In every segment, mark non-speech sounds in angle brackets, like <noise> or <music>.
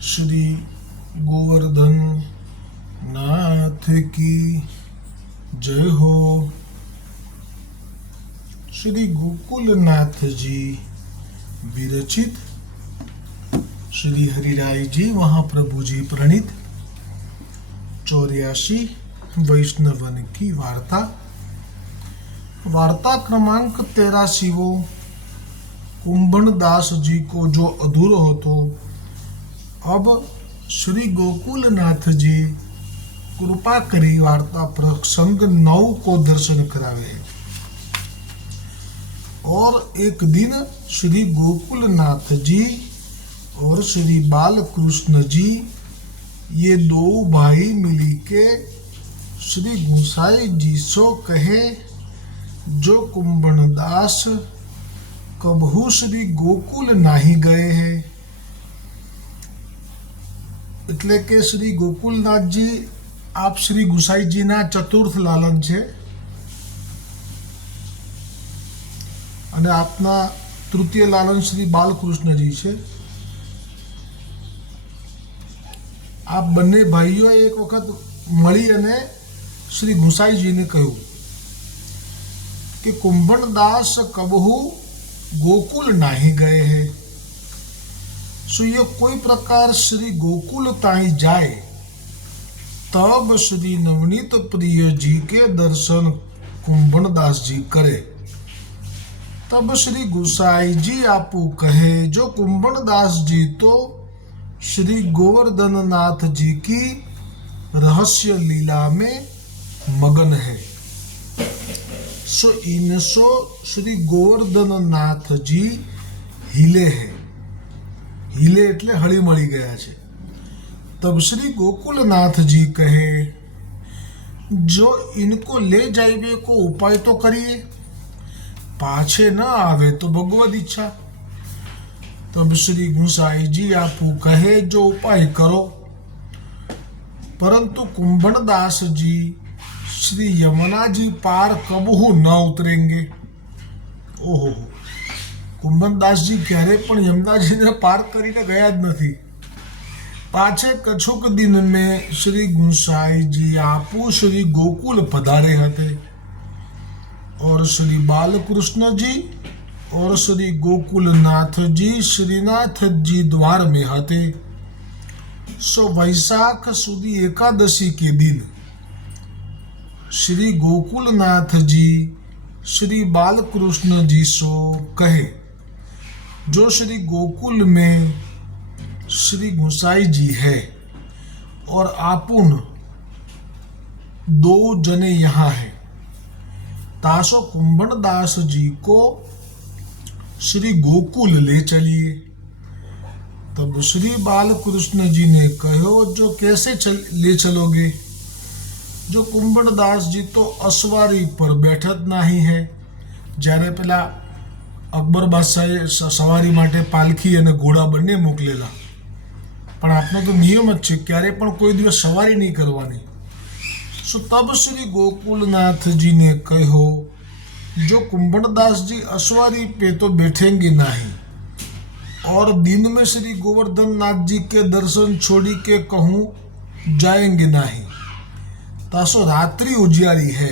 શ્રી ગોવર્ધન નાથ કી જય હો શ્રી ગોકુલનાથજી વિરચિત श्री हरिराय जी महाप्रभु जी प्रणीत चौरासी वैष्णवन की वार्ता वार्ता क्रमांक तेरासी वो कुंभन दास जी को जो अधूरो હતો अब श्री गोकुलनाथ जी कृपा करी वार्ता प्रसंग नौ को दर्शन करावे और एक दिन श्री गोकुलनाथ जी और श्री बाल कृष्ण जी ये दो भाई मिली के श्री गुसाई जी सो कहे जो कुंभनदास कबहू श्री ગોકુલ નાહી ગયે હે એટલે કે શ્રી ગોકુલનાથજી, આપ શ્રી ગુસાઈજીના ચતુર્થ લાલન છે. અને આપના તૃતીય લાલન શ્રી બાલકૃષ્ણજી છે. આપ બંને ભાઈઓએ એક વખત મળી અને શ્રી ગુસાઈજીને કહ્યું કે, કુંભણદાસ કબહુ ગોકુલ નાહી ગયે હે. सो ये कोई प्रकार श्री गोकुल ताई जाए तब श्री नवनीत प्रिय जी के दर्शन कुंभन दास जी करे तब श्री गुसाई जी आपू कहे जो कुंभन दास जी तो श्री गोवर्धन नाथ जी की रहस्य लीला में मगन है सो इनसो श्री गोवर्धन नाथ जी हिले हैं હિલે એટલે હળી મળી ગયા છે. તબ શ્રી ગોકુલનાથજી કહે, જો ઇનકો લે જાઈએ કો ઉપાય તો કરીએ. પાછે ન આવે તો ભગવદ ઈચ્છા. તબ શ્રી ગુસાઈજી આપું કહે, જો ઉપાય કરો. પરંતુ કુંભણદાસજી શ્રી યમુનાજી પાર કબહુ ન ઉતરેંગે. ઓહો કુંભનદાસજી ક્યારે પણ યમુનાજીને પાર કરીને ગયા જ નથી પાછે કછુક દિન મેં શ્રી ગુસાઈજી આપુ શ્રી ગોકુલ પધારે હતે और श्री बालकृष्ण जी और श्री गोकुलनाथ जी श्रीनाथ जी द्वार में हते सो वैशाख सुदी एकादशी के दिन श्री गोकुलनाथ जी श्री बालकृष्ण जी सो कहे जो श्री गोकुल में श्री गुसाई जी है और आपुन दो जने यहाँ है तासो कुंभन दास जी को श्री गोकुल ले चलिए तब श्री बालकृष्ण जी ने कहो जो कैसे चल ले चलोगे જો કુંભણદાસજી તો અસવારી પર બેઠત નહીં હે જ્યારે પેલા અકબર બાદશાહે સ- સવારી માટે પાલખી અને ઘોડા બંને મોકલેલા પણ આપનો તો નિયમ જ છે ક્યારે પણ કોઈ દિવસ સવારી નહીં કરવાની સો તબ શ્રી ગોકુલનાથજીને કહો જો कुंभनदास जी असवारी पे तो बैठेंगे नहीं और दिन में श्री गोवर्धन नाथ जी के दर्शन छोड़ी के कहूँ जाएंगे नहीं तासो रात्रि उजियारी है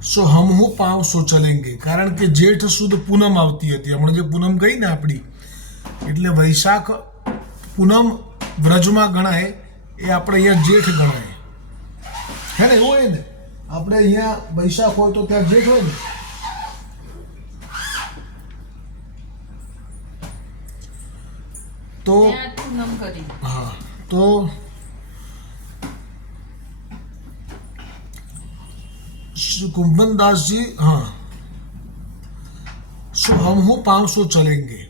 સો હમ હું પાવ સો ચલેંગે. કારણ કે જેઠ સુદ પૂનમ આવતી હતી. હમણાં જે પૂનમ ગઈ ને આપણી એટલે વૈશાખ પૂનમ વ્રજમાં ગણાય એ આપણે અહીંયા જેઠ ગણાય. હે ને એવું હોય ને? આપણે અહીંયા વૈશાખ હોય તો ત્યાં જેઠ હોય ને? તો હા પૂનમ कुंभन दास जी हाँ। सो हम हूँ पाँच सौ चलेंगे।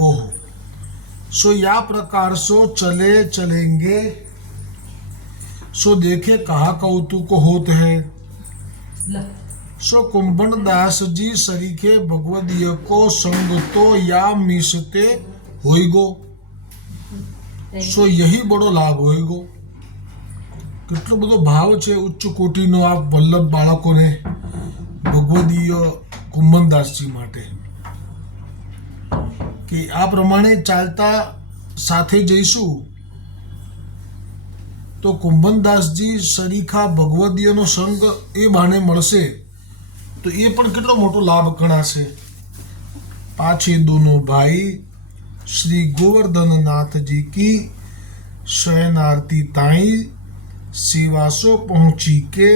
ओहो। सो या प्रकार सो चले चलेंगे। सो देखे कहा कौतुक होत है। सो कुंभन दास जी सरीखे भगवदीय को संग तो या मिसते होइगो। सो यही बड़ो लाभ होइगो। કેટલો બધો ભાવ છે ઉચ્ચ કોટીનો આ વલ્લભ બાળકોને ભગવદીય કુંભનદાસજી માટે. કે આ પ્રમાણે ચાલતા સાથે જઈશું, તો કુંભનદાસજી સરીખા ભગવદીયનો સંગ એ બહાને મળશે, તો એ પણ કેટલો મોટો લાભ ગણાશે? પાછી દોનો ભાઈ, શ્રી ગોવર્ધનનાથજી કી શયનાર્તી તાઈ सेवासो पहुंची के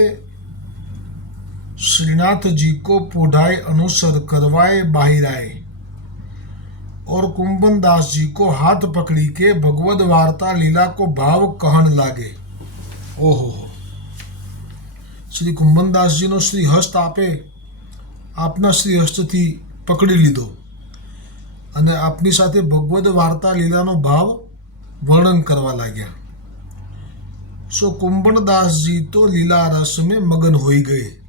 श्रीनाथ जी को पोढ़ाए अनुसर करवाए बाहिर आए और कुंभन दास जी को हाथ पकड़ी के भगवद वार्ता लीला को भाव कहन लागे ઓહો શ્રી કુંભનદાસજીનો શ્રી હસ્ત આપે આપના શ્રી હસ્તથી પકડી લીધો અને આપની સાથે ભગવદ વાર્તા લીલાનો ભાવ વર્ણન કરવા લાગ્યા સો કુંભણદાસજી તો રસ મેં મગન હોઈ ગયે.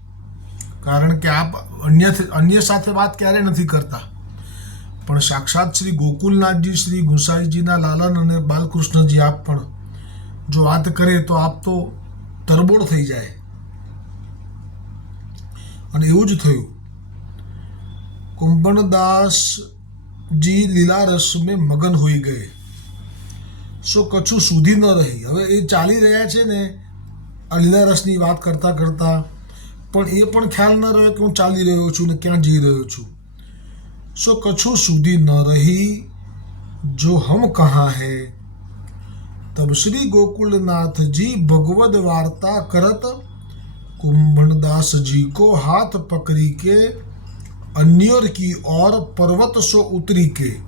કારણ કે આપ અન્ય અન્ય સાથે વાત ક્યારે નથી કરતા? પણ સાક્ષાત શ્રી ગોકુલનાથજી, શ્રી ગુસાઈજીના લાલન અને બાલકૃષ્ણજી આપ પણ જો વાત કરે તો આપ તો તરબોળ થઈ જાય. અને એવું જ થયું. કુંભણદાસજી લીલા રસ મેં મગન હોઈ ગયે. સો કચ્છું સુધી ન રહી. હવે એ ચાલી રહ્યા છે ને અલીના રસની વાત કરતાં કરતાં, પણ એ પણ ખ્યાલ ન રહ્યો કે હું ચાલી રહ્યો છું ને ક્યાં જઈ રહ્યો છું. સો કચ્છું સુધી ન રહી, જો હમ કહાં હૈ? તબ શ્રી ગોકુલનાથજી ભગવદ વાર્તા કરત, કુંભણદાસજી કો હાથ પકડી કે, અન્યોર કી ઓર પર્વત સો ઉતરી કે.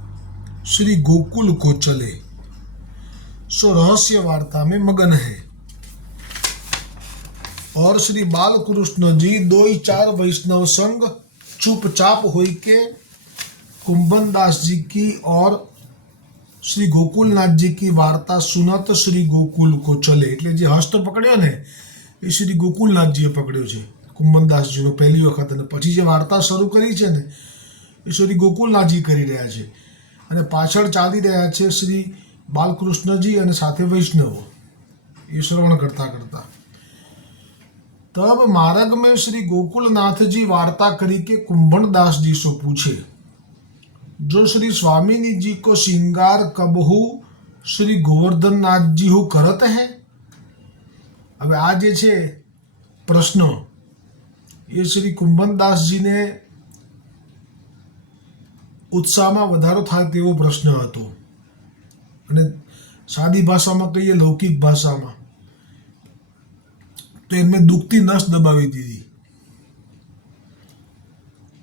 શ્રી ગોકુલ કો ચલે. सो रहस्य वार्ता में मगन है और श्री बालकृष्ण जी दो ही चार वैष्णव संग चुपचाप हुई के कुंभन दास जी की और શ્રી ગોકુલનાથજી કી વાર્તા સુનત શ્રી ગોકુલ કો ચલે એટલે જે હસ્ત પકડ્યો ને એ શ્રી ગોકુલનાથજીએ પકડ્યો છે કુંભનદાસજીનો પહેલી વખત અને પછી જે વાર્તા શરૂ કરી છે ને એ શ્રી ગોકુલનાથજી કરી રહ્યા છે અને પાછળ ચાલી રહ્યા છે શ્રી બાલકૃષ્ણજી અને સાથે વૈષ્ણવો એ શ્રવણ કરતા કરતા तब मार्ग में श्री गोकुलनाथ जी वार्ता करी के कुंभनदास जी सो पूछे जो श्री स्वामिनी जी को श्रृंगार कबहू શ્રી ગોવર્ધનનાથજી હું કરત હે હવે આ જે છે પ્રશ્ન એ શ્રી કુંભનદાસજીને ઉત્સાહમાં વધારો થાય તેવો પ્રશ્ન હતો અને સાદી ભાષામાં કહીએ લૌકિક ભાષામાં તો એમને દુખતી નસ દબાવી દીધી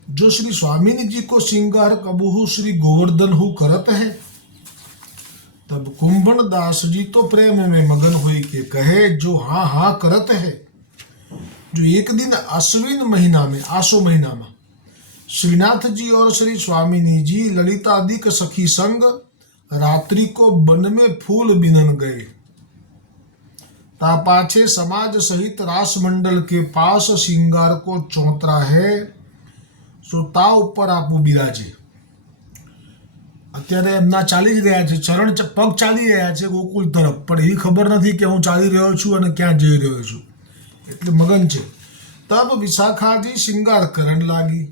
जो श्री स्वामिनी जी को श्रृंगार कबहू श्री गोवर्धन हु करत है तब कुंभन दास जी तो प्रेम में मगन हुई के कहे जो हाँ हाँ करत है जो एक दिन अश्विन महीना में आसो महीना में श्रीनाथ जी और श्री स्वामिनी जी ललितादिक सखी संग रात्रि को वन में फूल बिनन गए ता पाछे समाज सहित रास मंडल के पास श्रृंगार को चौतरा है સો તા ઉપર આપવું બિરાજે અત્યારે એમના ચાલી જ રહ્યા છે ચરણ ચ- પગ ચાલી રહ્યા છે ગોકુલ તરફ પણ એવી ખબર નથી કે હું ચાલી રહ્યો છું અને ક્યાં જઈ રહ્યો છું એટલે મગન છે તબ વિશાખાજી શ્રૃંગાર કરણ લાગી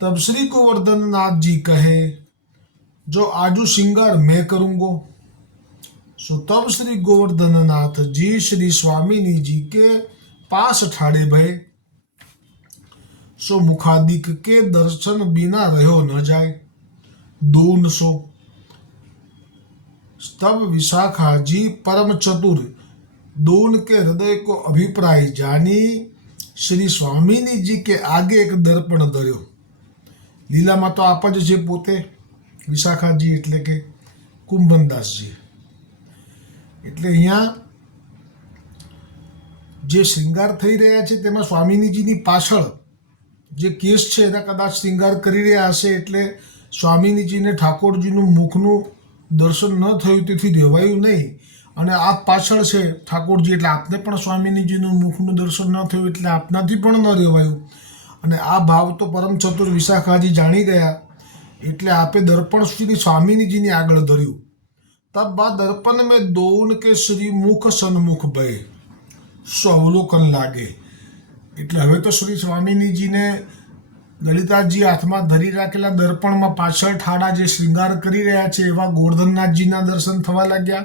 तब श्री गोवर्धन नाथ जी कहे जो आजू श्रृंगार मैं करूंगो सो तब श्री गोवर्धन नाथ जी श्री स्वामिनी जी के पास ठाड़े भय सो मुखादिक के दर्शन बिना रहो न जाए दून सो तब विशाखा जी परम चतुर दून के हृदय को अभिप्राय जानी श्री स्वामिनी जी के आगे एक દર્પણ ધર્યો લીલામાં તો આપ જ છે પોતે વિશાખાજી એટલે કે કુંભનદાસજી. એટલે અહીંયા જે શ્રૃંગાર થઈ રહ્યા છે તેમાં સ્વામિનીજીની પાછળ જે કેસ છે એના કદાચ શ્રૃંગાર કરી રહ્યા હશે એટલે સ્વામિનીજીને ઠાકોરજીનું મુખનું દર્શન ન થયું તેથી રહેવાયું નહીં. અને આપ પાછળ છે ઠાકોરજી એટલે આપને પણ સ્વામિનીજીનું મુખનું દર્શન ન થયું એટલે આપનાથી પણ ન રહેવાયું અને આ ભાવ તો પરમ ચતુર વિશાખાજી જાણી ગયા. એટલે આપે દર્પણ શ્રી સ્વામિનીજીની આગળ ધર્યું. તબ બા દર્પણ મેં દોન કે શ્રી મુખ સન્મુખ ભય. સો અવલોકન લાગે. એટલે હવે તો શ્રી સ્વામિનીજીને લલિતાજી હાથમાં ધરી રાખેલા દર્પણમાં પાછળ ઠાડા જે શ્રીંગાર કરી રહ્યા છે, એવા ગોવર્ધનનાથજીના દર્શન થવા લાગ્યા.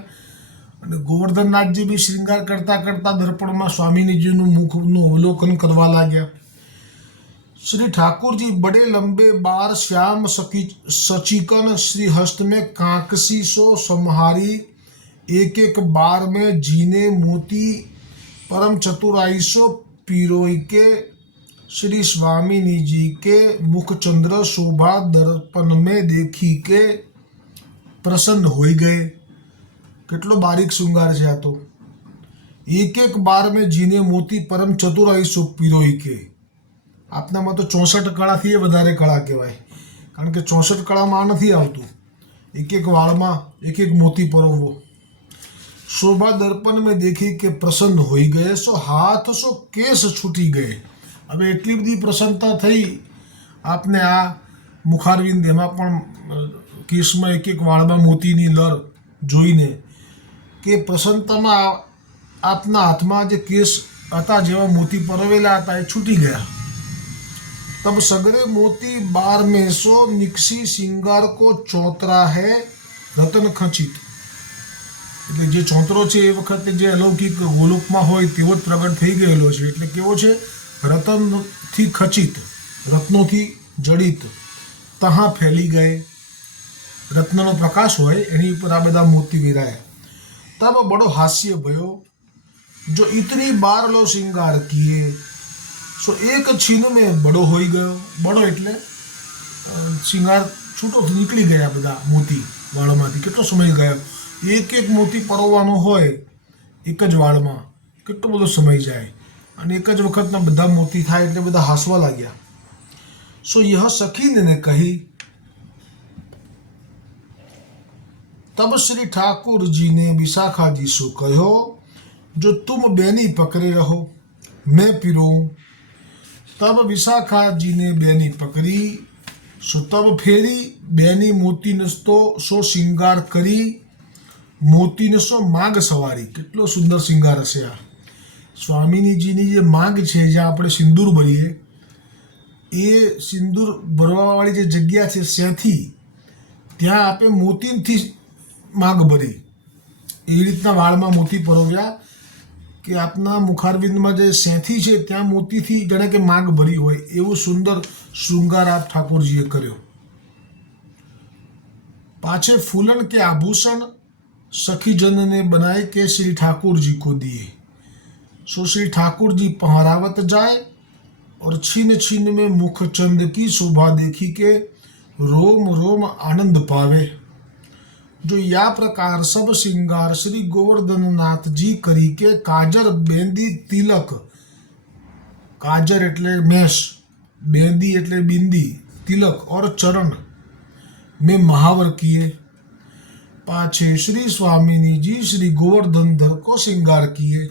અને ગોવર્ધનનાથજી બી શ્રૃંગાર કરતા કરતા દર્પણમાં સ્વામીજીનું મુખનું અવલોકન કરવા લાગ્યા. श्री ठाकुर जी बड़े लंबे बार श्याम सकी सचिकन श्री हस्त में कांकसी सो समहारी एक एक बार में जीने मोती परम चतुराई सो पिरोई के श्री स्वामिनी जी के मुख चंद्र शोभा दर्पण में देखी के प्रसन्न हो गए કેટલો બારીક શૃંગાર છે આ તો એક એક બાર में जीने मोती परम चतुराई सो पिरोई के આપનામાં તો ચોસઠ કળાથી એ વધારે કળા કહેવાય. કારણ કે ચોસઠ કળામાં આ નથી આવતું. એક એક વાળમાં એક એક મોતી પરોવવો. શોભા દર્પણ મેં દેખી કે પ્રસન્ન હોઈ ગયે, સો હાથ, સો કેસ છૂટી ગયે. હવે એટલી બધી પ્રસન્નતા થઈ, આપને આ મુખારવિંદ એમાં પણ કેસમાં એક એક વાળમાં મોતીની લર જોઈને કે પ્રસન્નતામાં આપના હાથમાં જે કેસ હતા, જેવા મોતી પરોવેલા હતા, એ છૂટી ગયા. तब सगरे मोती बार में सो निकसी सिंगार को ચોતરા હે રતન ખચિત એટલે જે ચોતરો છે એ વખતે જે અલૌકિક ગોલોકમાં હોય તેવો જ પ્રગટ થઈ ગયેલો છે એટલે કેવો છે રતનથી ખચિત, રત્નોથી જડિત, તહાં ફેલી ગયે। રત્નનો પ્રકાશ હોય એની ઉપર આ બધા મોતી વિરાય। તબ બડો હાસ્ય ભયો, જો ઇતની બાર લો શિંગાર કિયે સો એક છીનો મેં બડો હોઈ ગયો. બડો એટલે શિંગાર છૂટો નીકળી ગયા બધા મોતી વાળમાંથી. કેટલો સમય ગયો? એક એક મોતી પરોવાનો હોય, એક જ વાળમાં કેટલો બધો સમય જાય. અને એક જ વખતના બધા મોતી થાય એટલે બધા હાસવા લાગ્યા. સો યહ સખીને કહી, તબ શ્રી ઠાકુરજીને વિશાખાજી શું કહ્યો, જો તુમ બેની પકડે રહો, મેં પીરો તબ વિશાખાજીને બેની પકડી સુતબ ફેરી બેની મોતી તો સો શિંગાર કરી મોતીને સો માગ સવારી. કેટલો સુંદર શિંગાર હશે આ. સ્વામિનીજીની જે માગ છે જ્યાં આપણે સિંદૂર ભરીએ, એ સિંદૂર ભરવાવાળી જે જગ્યા છે ત્યાંથી ત્યાં આપે મોતીનથી માગ ભરી. એવી રીતના વાળમાં મોતી પરોવ્યા. કે આપના મુખારવિંદમાં જે સેથી છે ત્યાં મોતીથી જાણે કે માગ ભરી હોય એવું સુંદર શૃંગાર આપ ઠાકોરજીએ કર્યો પાછે फूलन के आभूषण सखीजन ने बनाए के श्री ठाकुर जी को दिए सो श्री ठाकुर जी पहरावत जाए और छीन छीन में मुख चंद की शोभा देखी के रोम रोम आनंद पावे જો યા પ્રકાર સબ श्रृंगार શ્રી गोवर्धन नाथ કરી કે કાજર બેંદી તિલક. કાજર એટલે મેષ, બેંદી એટલે બિંદી, તિલક ઓર ચરણ. में महावर પાછે શ્રી સ્વામિનીજી શ્રી ગોવર્ધન ધરકો શ્રૃંગાર કીએ.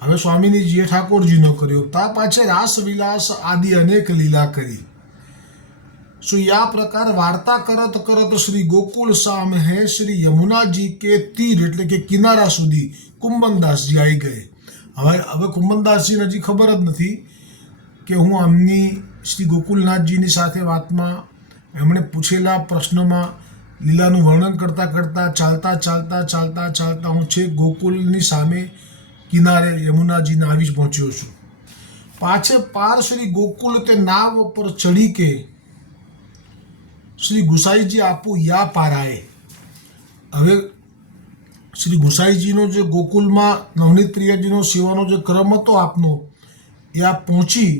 હવે સ્વામિનીજીએ ઠાકોરજીનો કર્યો. તા પાછે રાસવિલાસ આદિ અનેક લીલા કરી. सो या प्रकार वार्ता करत करत શ્રી ગોકુળ સામ હે શ્રી યમુનાજી કે તીર એટલે કે કિનારા સુધી કુંબનદાસજી આવી ગયે હવે હવે કુંબનદાસજીને હજી ખબર જ નથી કે હું આમની શ્રી ગોકુલનાથજીની સાથે વાતમાં એમણે પૂછેલા પ્રશ્નમાં લીલાનું વર્ણન કરતાં કરતાં ચાલતા ચાલતા ચાલતા ચાલતા હું છે ગોકુલની સામે કિનારે યમુનાજીને આવી જ પહોંચ્યો છું પાછે પાર શ્રી ગોકુલ તે નાવ પર ચડી કે શ્રી ગુસાઈજી આપો યા પારાએ. હવે શ્રી ગુસાઈજીનો જે ગોકુલમાં નવનીત પ્રિયાજીનો સેવાનો જે ક્રમ હતો આપનો, એ આપ પહોંચી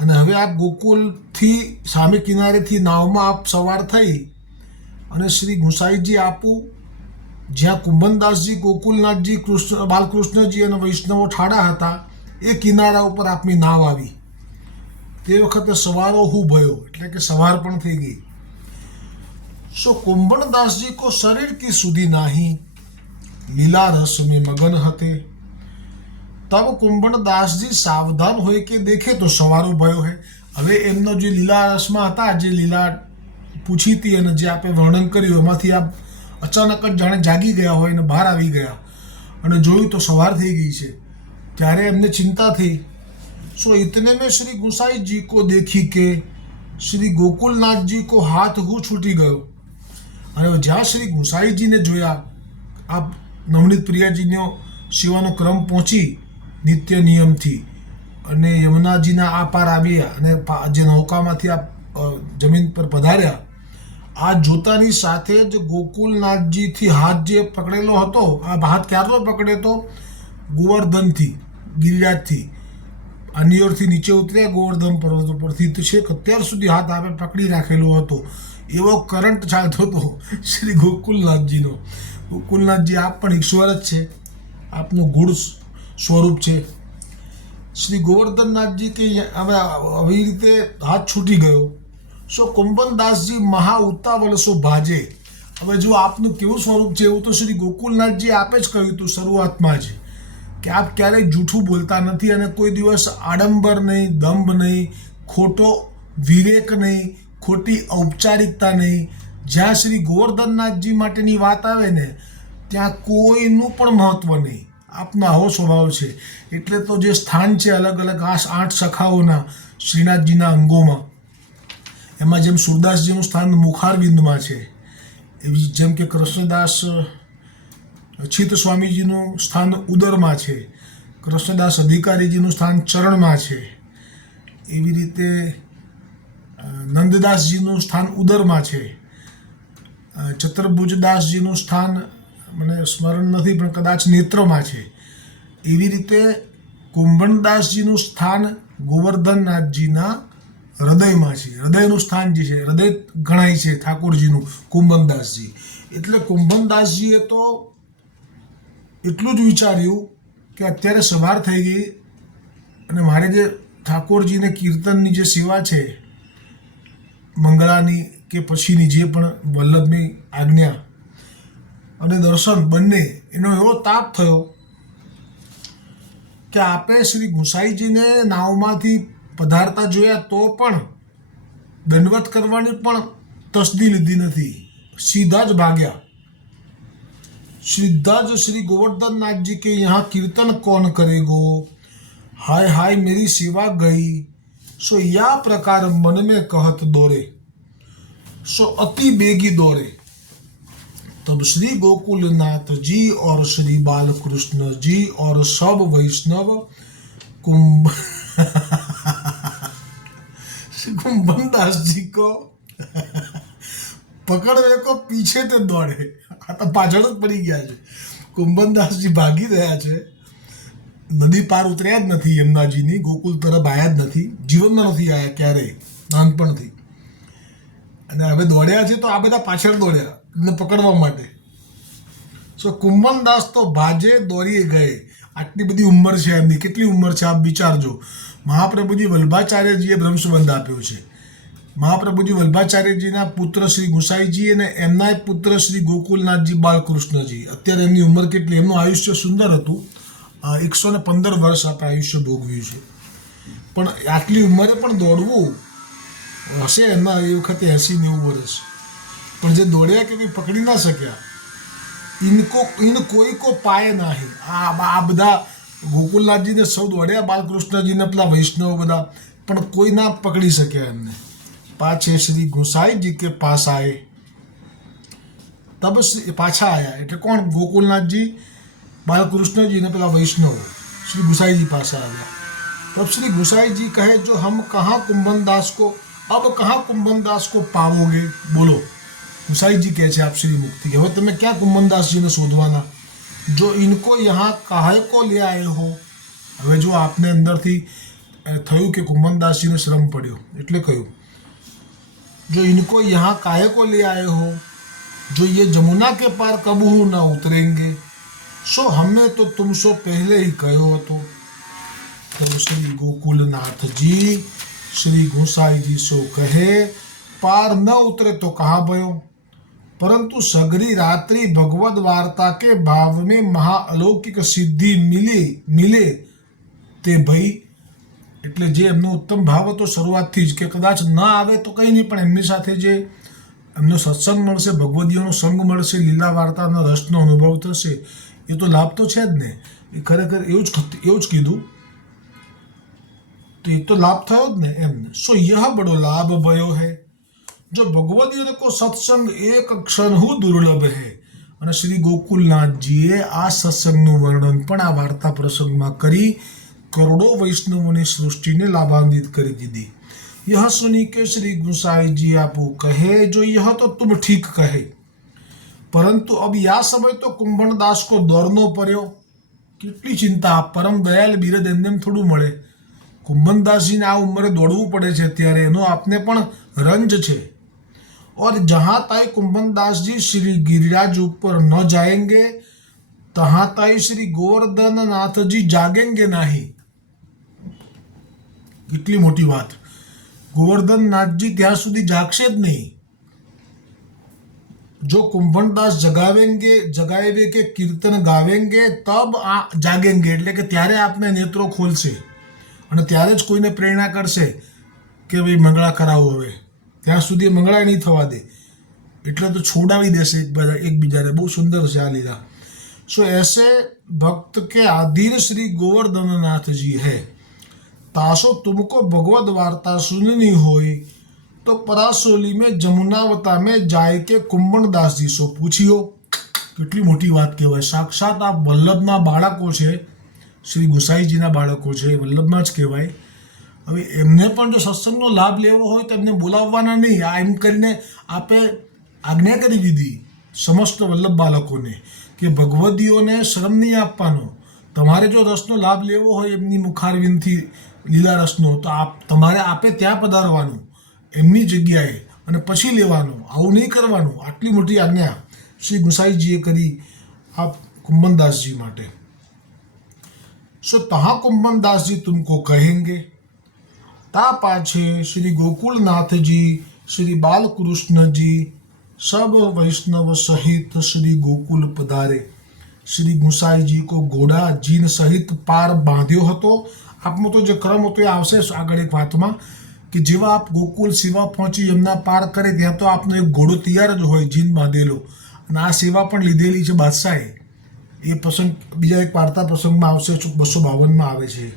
અને હવે આપ ગોકુલથી સામે કિનારેથી નાવમાં આપ સવાર થઈ અને શ્રી ગુસાઈજી આપુ, જ્યાં કુંભનદાસજી, ગોકુલનાથજી, કૃષ્ણ, બાલકૃષ્ણજી અને વૈષ્ણવો ઠાડા હતા, એ કિનારા ઉપર આપની નાવ આવી. તે વખતે સવારો હું ભયો એટલે કે સવાર પણ થઈ ગઈ. સો કુંભણદાસજી કો શરીર કી સુધી નાહી? લીલા રસ મેં મગન હતે. તબ કુંભણદાસજી સાવધાન હોય કે દેખે તો સવારો ભયો હે. હવે એમનો જે લીલા રસમાં હતા, જે લીલા પૂછી હતી અને જે આપણે વર્ણન કર્યું, એમાંથી આપ અચાનક જ જાણે જાગી ગયા હોય અને બહાર આવી ગયા. અને જોયું તો સવાર થઈ ગઈ છે. ત્યારે એમને ચિંતા થઈ. सो इतने में श्री गुसाई जी को देखी કે શ્રી ગોકુલનાથજી કો હાથ હું છૂટી ગયો અને જ્યાં શ્રી ગુસાઈજીને જોયા આ નવનીત પ્રિયાજીનો સેવાનો ક્રમ પહોંચી નિત્ય નિયમથી અને યમુનાજીના આ પાર આવ્યા અને પા- જે નૌકામાંથી આ અ, જમીન પર પધાર્યા આ જોતાની સાથે જ ગોકુલનાથજીથી હાથ જે પકડેલો હતો આ હાથ ક્યારનો પકડ્યો હતો ગોવર્ધનથી ગિરિરાજથી અનિયોરથી નીચે ઉતર્યા, ગોવર્ધન પર્વત ઉપરથી તો છેક અત્યાર સુધી હાથ આપે પકડી રાખેલો હતો. એવો કરંટ ચાલતો હતો શ્રી ગોકુલનાથજીનો. ગોકુલનાથજી આપ પણ ઈશ્વર જ છે. આપનું ગુણ સ્વરૂપ છે. શ્રી ગોવર્ધનનાથજી કે હવે આવી રીતે હાથ છૂટી ગયો. સો કુંભનદાસજી મહા ઉતાવળ સો ભાજે. હવે જો આપનું કેવું સ્વરૂપ છે એવું તો શ્રી ગોકુલનાથજી આપે જ કહ્યું હતું શરૂઆતમાં જ. કે આપ ક્યારેય જૂઠું બોલતા નથી અને કોઈ દિવસ આડંબર નહીં, દંભ નહીં, ખોટો વિવેક નહીં, ખોટી ઔપચારિકતા નહીં. જ્યાં શ્રી ગોવર્ધનનાથજી માટેની વાત આવે ને, ત્યાં કોઈનું પણ મહત્વ નહીં. આપનો આવો સ્વભાવ છે. એટલે તો જે સ્થાન છે અલગ અલગ આ આઠ સખાઓના શ્રીનાથજીના અંગોમાં, એમાં જેમ સુરદાસજીનું સ્થાન મુખારબિંદમાં છે, એવી જેમ કે કૃષ્ણદાસ ચિત્ત સ્વામીજીનું સ્થાન ઉદરમાં છે. કૃષ્ણદાસ અધિકારીજીનું સ્થાન ચરણમાં છે. એવી રીતે નંદદાસજીનું સ્થાન ઉદરમાં છે. ચતુર્ભુજદાસજીનું સ્થાન મને સ્મરણ નથી, પણ કદાચ નેત્રમાં છે. એવી રીતે કુંભણદાસજીનું સ્થાન ગોવર્ધનનાથજીના હૃદયમાં છે. હૃદયનું સ્થાન જે છે, હૃદય ગણાય છે ઠાકોરજીનું કુંભનદાસજી એટલે કુંભનદાસજીએ તો એટલું જ વિચાર્યું કે અત્યારે સવાર થઈ ગઈ અને મારે જે ઠાકોરજીને કીર્તનની જે સેવા છે, મંગળાની કે પછીની જે પણ વલ્લભની આજ્ઞા અને દર્શન બંને, એનો એવો તાપ થયો કે આપે શ્રી ગુસાઈજીને નાવમાંથી પધારતા જોયા તો પણ દંડવત કરવાની પણ તસદી લીધી નથી. સીધા જ ભાગ્યા. श्रीदाज जो श्री गोवर्धन नाथ जी के यहाँ कीर्तन कौन करेगो? हाय हाय मेरी सेवा गई। सो या प्रकार मन में कहत दौरे। सो अति बेगी दौरे। तब श्री गोकुलनाथ जी और श्री बाल कृष्ण जी और सब वैष्णव कुंभ <laughs> कुंभन दास जी को पकड़ को पीछे ते दौड़े। પાછળ જ પડી ગયા છે. કુંભનદાસજી ભાગી રહ્યા છે. નદી પાર ઉતર્યા જ નથી યમુનાજીની, ગોકુલ તરફ આવ્યા જ નથી, જીવનમાં નથી આવ્યા ક્યારેય, નાનપણથી. અને હવે દોડ્યા છે તો આ બધા પાછળ દોડ્યા, એમને પકડવા માટે. સો કુંભનદાસ તો ભાજે દોરીએ ગયે. આટલી બધી ઉંમર છે એમની, કેટલી ઉંમર છે આપ વિચારજો. મહાપ્રભુજી વલ્ભાચાર્યજીએ બ્રહ્મસુબંધ આપ્યો છે. મહાપ્રભુજી વલ્ભાચાર્યજીના પુત્ર શ્રી ગુસાઈજી અને એમના પુત્ર શ્રી ગોકુલનાથજી બાળકૃષ્ણજી. અત્યારે એમની ઉંમર કેટલી? એમનું આયુષ્ય સુંદર હતું. એકસો ને પંદર વર્ષ આપણે આયુષ્ય ભોગવ્યું છે પણ આટલી ઉંમરે પણ દોડવું હશે એમના એ વખતે એંસી નેવું વર્ષ. પણ જે દોડ્યા કે કંઈ પકડી ના શક્યા ઇનકો ઇન કોઈ કો પાય નહીં. આ આ બધા ગોકુલનાથજીને સૌ દોડ્યા બાલકૃષ્ણજીને પેલા વૈષ્ણવ બધા, પણ કોઈ ના પકડી શક્યા એમને. पाछे श्री गोसाई जी के पास आए। तब पाछा आया। एट कौन? गोकुलनाथ जी, बालकृष्ण जी ने पहला वैष्णव, श्री गोसाई जी पास आया। तब श्री गोसाई जी कहे, जो हम कहा कुंभन दास को अब कहा कुंभन दास को पावोगे? बोलो। गुसाई जी कहे आप श्री मुक्ति के हो। तुम्हें क्या कुंभन दास जी ने शोधवाना? जो इनको यहाँ कहा को ले आए हो? हमें जो आपने अंदर थी थयू कुंभन दास जी ने श्रम पड़ो एट्ले कहूँ जो इनको यहाँ काहे को ले आए हो जो ये जमुना के पार कबू ना उतरेंगे? सो हमने तो तुमसो पहले ही कहो तो, तो श्री गोकुलनाथ जी श्री गोसाई जी सो कहे पार न उतरे तो कहा भयो? परंतु सगरी रात्रि भगवत वार्ता के भाव में महाअलौकिक सिद्धि मिली मिले ते भई એટલે જે એમનો ઉત્તમ ભાવ હતો શરૂઆતથી જ કે કદાચ ન આવે તો કંઈ નહીં, પણ એમની સાથે જે એમનો સત્સંગ મળશે, ભગવદીઓનો સંગ મળશે, લીલા વાર્તાના રસનો અનુભવ થશે, એ તો લાભ તો છે જ ને. એ ખરેખર એવું જ એવું જ કીધું. તો એ તો લાભ થયો જ ને એમને. સો યહ બડો લાભ ભયો હે. જો ભગવદીઓને કો સત્સંગ એક ક્ષણ હું દુર્લભ હે? અને શ્રી ગોકુલનાથજીએ આ સત્સંગનું વર્ણન પણ આ વાર્તા પ્રસંગમાં કરી કરોડો વૈષ્ણવોની સૃષ્ટિને લાભાન્વિત કરી દીધી यह सुनी के श्री गुसाई जी आपो कहे जो यह तो तुम ठीक कहे પરંતુ અબ યા સમય તો કુંભણદાસ કો દોરનો પડ્યો કેટલી ચિંતા પરમ દયાલ બિરદ એમને એમ થોડું મળે કુંભનદાસજીને આ ઉંમરે દોડવું પડે છે અત્યારે એનો આપને પણ રંજ છે और जहाँ ताई कुंभनदास जी श्री गिरिराज ऊपर न जाएंगे तहाँ ताई श्री गोवर्धन नाथ जी जागेंगे नहीं કેટલી મોટી વાત. ગોવર્ધન નાથજી ત્યાં સુધી જાગશે જ નહીં. जो કુંભણદાસ જગાવેંગે જગાવે કે કીર્તન ગાવેંગે, તબ આ જાગેંગે. એટલે કે ત્યારે આપને નેત્રો ખોલશે. અને ત્યારે જ કોઈને પ્રેરણા કરશે કે ભાઈ મંગળા કરાવો હવે. ત્યાં સુધી મંગળા નહીં થવા દે. એટલે તો છોડાવી દેશે એકબીજા એકબીજાને. બહુ સુંદર છે આ લીલા. સો એસે ભક્ત કે આધીર શ્રી ગોવર્ધનનાથજી હૈ. तासो तुमको भगवत वार्ता सुननी હોય તો પરાસોલી में जमुनावता में जाय के कुंभणदास जी સો પૂછ્યો કેટલી મોટી વાત કહેવાય સાક્ષાત આ વલ્લભના બાળકો છે શ્રી ગુસાઈજીના બાળકો છે વલ્લભના જ કહેવાય હવે એમને પણ જો સત્સંગનો લાભ લેવો હોય તો એમને બોલાવવાના નહીં આ એમ કરીને આપે આજ્ઞા કરી દીધી સમસ્ત વલ્લભ બાળકોને કે ભગવદીઓને શરમ નહીં આપવાનો તમારે જો રસનો લાભ લેવો હોય એમની મુખારવિંદથી લીલા રસનો તો આપ, તમારે આપે ત્યાં પધારવાનું. એમની જગ્યાએ. અને પછી લેવાનું. આવું નહીં કરવાનું. આટલી મોટી આજ્ઞા શ્રી ગુસાઈજીએ કરી આ કુંભનદાસજી માટે. સો તહા કુંભનદાસજી તુમકો કહેંગે. તા પાછે શ્રી ગોકુલનાથજી શ્રી બાલકૃષ્ણજી, સબ વૈષ્ણવ સહિત શ્રી ગોકુલ પધારે. શ્રી ગુસાઈજી કો ઘોડા જીન સહિત પાર બાંધ્યો હતો? આપનો તો જે ક્રમ હતો એ આવશે આગળ એક વાતમાં કે જેવા આપ ગોકુલ સેવા પહોંચી એમના પાર કરે ત્યાં તો આપનો એક ઘોડો તૈયાર જ હોય જીન બાંધેલો અને આ સેવા પણ લીધેલી છે બાદશાહે એ પ્રસંગ બીજા એક વાર્તા પ્રસંગમાં આવશે બસો બાવનમાં આવે છે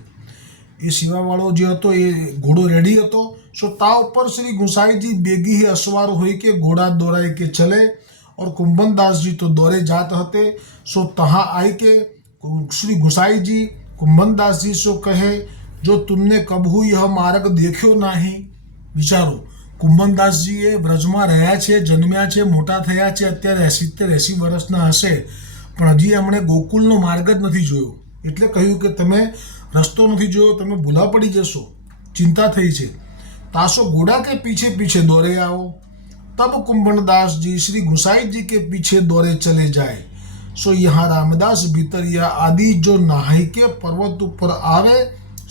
એ સિવાવાળો જે હતો એ ઘોડો રેડી હતો સો તા ઉપર શ્રી ગુસાઈજી બેગી હી અસવાર હોય કે ઘોડા દોરાય કે ચલે और कुंभनदास जी तो दौरे जात हते सो तहाँ आई के श्री गुसाई जी कुंभनदास जी सो कहे जो तुमने कबहू यह मार्ग देख्यो नाही વિચારો કુંભનદાસજી એ વ્રજમાં રહ્યા છે જન્મ્યા છે મોટા થયા છે અત્યારે સિત્તેર એંસી વર્ષના હશે પણ હજી એમણે ગોકુલનો માર્ગ જ નથી જોયો એટલે કહ્યું કે તમે રસ્તો નથી જોયો તમે ભૂલા પડી જશો ચિંતા થઈ છે તાસો ઘોડા કે પીછે પીછે દોરે આવો तब कुंभनदास जी श्री गुसाई जी के पीछे दौरे સો યહાં રામદાસ, ભીતરિયા આદિ જો નાહી કે પર્વત ઉપર આવે,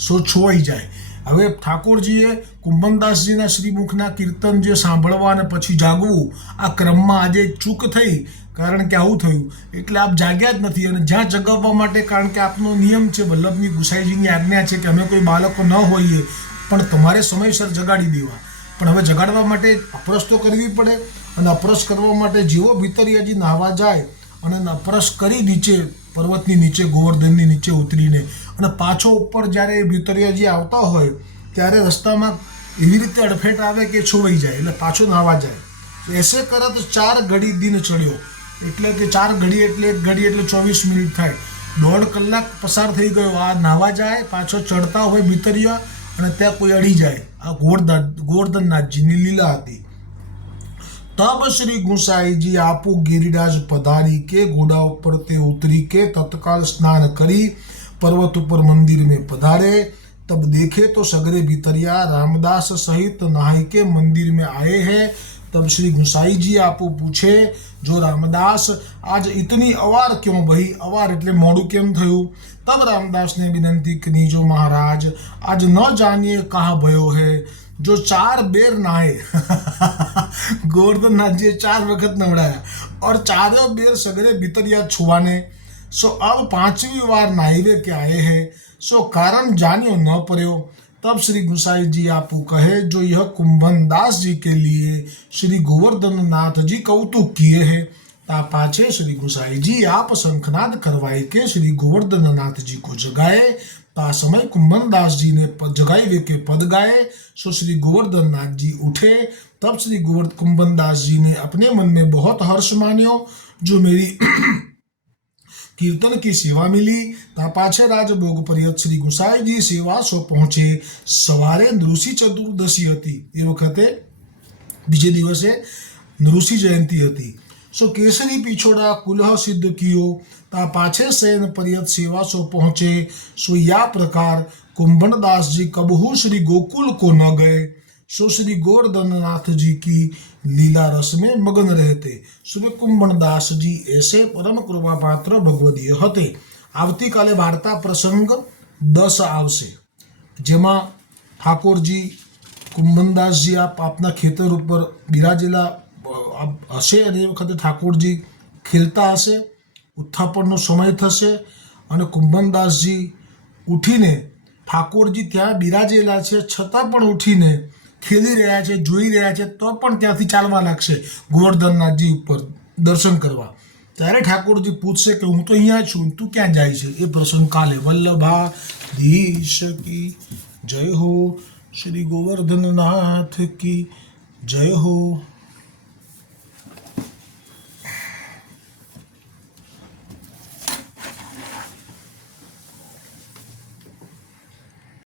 સો છોવાઈ જાય. હવે ઠાકોરજીએ કુંભનદાસજીના શ્રીમુખના કીર્તન જે સાંભળવા અને પછી જાગવું, આ ક્રમમાં આજે ચૂક થઈ, કારણ કે આવું થયું. એટલે આપ જાગ્યા જ નથી અને જ્યાં જગાવવા માટે, કારણ કે આપનો નિયમ છે, વલ્લભની ગુસાઈજીની આજ્ઞા છે કે અમે કોઈ બાળકો ન હોઈએ, પણ તમારે સમયસર જગાડી દેવા. પણ હવે જગાડવા માટે અપરસ તો કરવી પડે અને અપરસ કરવા માટે જેવો ભીતરિયાજી નાહવા જાય અને નપરસ કરી નીચે, પર્વતની નીચે, ગોવર્ધનની નીચે ઉતરીને. અને પાછો ઉપર જ્યારે ભીતરિયાજી આવતા હોય, ત્યારે રસ્તામાં એવી રીતે અડફેટ આવે કે છોવાઈ જાય, એટલે પાછો નાહવા જાય. એસે કરત ચાર ઘડી દિન ચડ્યો. એટલે કે ચાર ઘડી એટલે એક ઘડી એટલે ચોવીસ મિનિટ થાય. દોઢ કલાક પસાર થઈ ગયો. આ નાહવા જાય, પાછો ચડતા હોય ભીતરિયા અને ત્યાં કોઈ અડી જાય. આ ગોવર્ધન, ગોવર્ધનનાથજીની લીલા હતી. તબ શ્રી ગુસાઈજી આપો ગિરિરાજ પધારી કે ઘોડા ઉપર તે ઉતરી કે તત્કાળ સ્નાન કરી પર્વત ઉપર મંદિરને પધારે. તબ દેખે તો સગરે ભીતરિયા રામદાસ સહિત નહાઈ કે મંદિર में आए हैं तब श्री गुसाई जी आपको પૂછે, જો રામદાસ, આજ ઇતની અવાર ક્यों વહી? અવાર એટલે મોડું કેમ થયું? તબ રામદાસને વિનંતી કરી જો મહારાજ, આજ ન જાણીએ કહા ભયો હે? जो चार बेर नहाए। गोवर्धन नाथ जी चार वक्त नवड़ाया। और चारों बेर सगरे भीतरिया छुआने सो अब पांचवी बार नाहिवे के आए हैं। सो कारण जानियो न पर्यो। तब श्री गुसाई जी आपको कहे, जो यह कुंभन दास जी के लिए श्री गोवर्धन नाथ जी कौतुक किए हैं, ता पाछे श्री गुसाई जी आप शंखनाद करवाए के श्री गोवर्धन नाथ जी को जगाए। ता समय कुंभन दास जी ने प- जगाए वे के पद गाए सो श्री गोवर्धन नाथ जी उठे तब श्री गोवर्ध कुंभन दास जी ने अपने मन में बहुत हर्ष मान्यो जो मेरी <clears throat> કીર્તન કી સેવા મિલી તા પાછે રાજભોગ પર્યત શ્રી ગુસાઈજી સેવા સો પહોંચે સવારે નૃષિ ચતુર્દશી હતી એ વખતે બીજે દિવસે નૃષિ જયંતી હતી સો કેસરી પીછોડા કુલહ સિદ્ધ કિયો તા પાછે શયન પર્યત સેવા સો પહોંચે सो या प्रकार कुंभन दास जी कबहू श्री गोकुल को न गए सो श्री गोवर्धन नाथ जी की लीला रस में मगन रहते सुबह कुंभन दास जी ऐसे परम कृपा पात्र ભગવદીય હતે આવતીકાલે વાર્તા પ્રસંગ દસ આવશે જેમાં ઠાકોરજી કુંભનદાસજી આપ આપના ખેતર ઉપર બિરાજેલા અ, હશે અને એ વખતે ઠાકોરજી ખેલતા હશે ઉત્થાપનનો સમય થશે અને કુંભનદાસજી ઉઠીને ઠાકોરજી ત્યાં બિરાજેલા છે. છતાં પણ ઉઠીને ખેલી રહ્યા છે, જોઈ રહ્યા છે, તો પણ ત્યાંથી ચાલવા લાગશે ગોવર્ધનનાથજી ઉપર દર્શન કરવા. ત્યારે ઠાકોરજી પૂછશે કે હું તો અહીંયા છું, તું ક્યાં જાય છે? એ પ્રસંગ કાલે વલ્લભા ધીશ કી જય હો, શ્રી ગોવર્ધનનાથ કી જય હો.